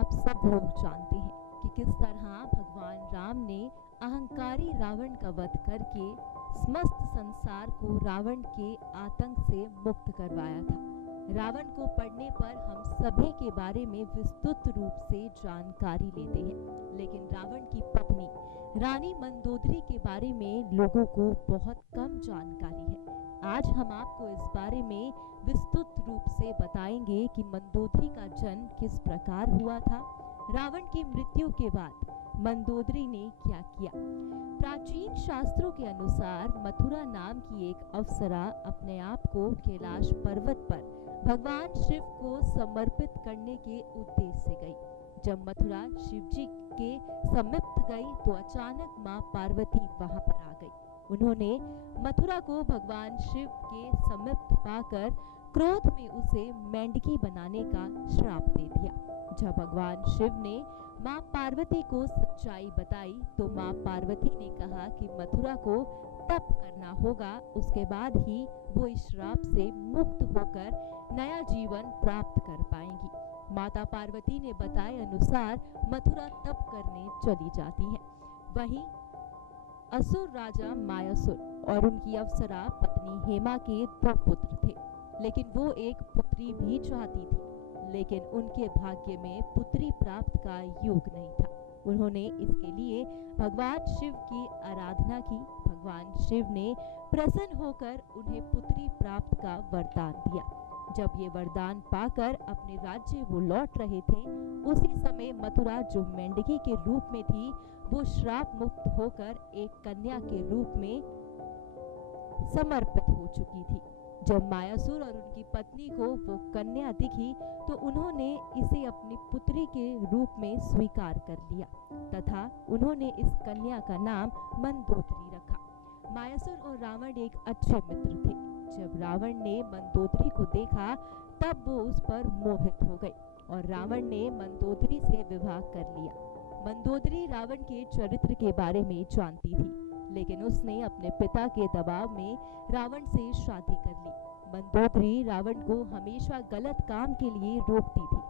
आप सब लोग जानते हैं कि किस तरह भगवान राम ने अहंकारी रावण का वध करके समस्त संसार को रावण के आतंक से मुक्त करवाया था। रावण को पढ़ने पर हम सभी के बारे में विस्तृत रूप से जानकारी लेते हैं, लेकिन रावण की पत्नी रानी मंदोदरी के बारे में लोगों को बहुत कम जानकारी है। आज हम आपको इस बारे में विस्तृत रूप से बताएंगे कि मंदोदरी का जन्म किस प्रकार हुआ था, रावण की मृत्यु के बाद मंदोदरी ने क्या किया। प्राचीन शास्त्रों के अनुसार मथुरा नाम की एक अप्सरा अपने आप को कैलाश पर्वत पर भगवान शिव को समर्पित करने के उद्देश्य से गई। जब मथुरा शिव जी के समीप गई तो अचानक मां पार्वती वहां पर आ गई। उन्होंने मथुरा को भगवान शिव के समीप पाकर क्रोध में उसे मेंढकी बनाने का श्राप दे दिया। जब भगवान शिव ने मां पार्वती को सच्चाई बताई तो मां पार्वती ने कहा कि मथुरा को तप करना होगा, उसके बाद ही वो इस श्राप से मुक्त होकर नया जीवन प्राप्त कर पाएंगी। माता पार्वती ने बताए अनुसार मथुरा तप करने चली जाती है। वहीं असुर राजा मायासुर और उनकी अप्सरा पत्नी हेमा के 2 पुत्र थे, लेकिन वो एक पुत्री भी चाहती थी, लेकिन उनके भाग्य में पुत्री प्राप्त का योग नहीं था। उन्होंने इसके लिए भगवान शिव की आराधना की। भगवान शिव ने प्रसन्न होकर उन्हें पुत्री प्राप्त का वरदान दिया। जब ये वरदान पाकर अपने राज्य वो लौट रहे थे, उसी समय मथुरा जो मेंढकी के रूप में थी वो श्राप मुक्त होकर एक कन्या के रूप में समर्पित हो चुकी थी। जब मायासुर और उनकी पत्नी को वो कन्या दिखी तो उन्होंने इसे अपनी पुत्री के रूप में स्वीकार कर लिया तथा उन्होंने इस कन्या का नाम मंदोदरी रखा। मायासुर और रावण एक अच्छे मित्र थे। जब रावण ने मंदोदरी को देखा तब वो उस पर मोहित हो गई और रावण ने मंदोदरी से विवाह कर लिया। मंदोदरी रावण के चरित्र के बारे में जानती थी, लेकिन उसने अपने पिता के दबाव में रावण से शादी कर ली। मंदोदरी रावण को हमेशा गलत काम के लिए रोकती थी,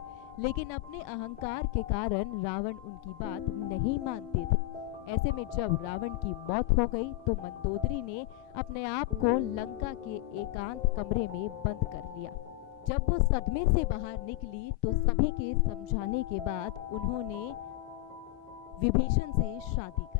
लेकिन अपने अहंकार के कारण रावण उनकी बात नहीं मानते थे। ऐसे में जब रावण की मौत हो गई तो मंदोदरी ने अपने आप को लंका के एकांत कमरे में बंद कर लिया। जब वो सदमे से बाहर निकली तो सभी के समझाने के बाद उन्होंने विभीषण से शादी कर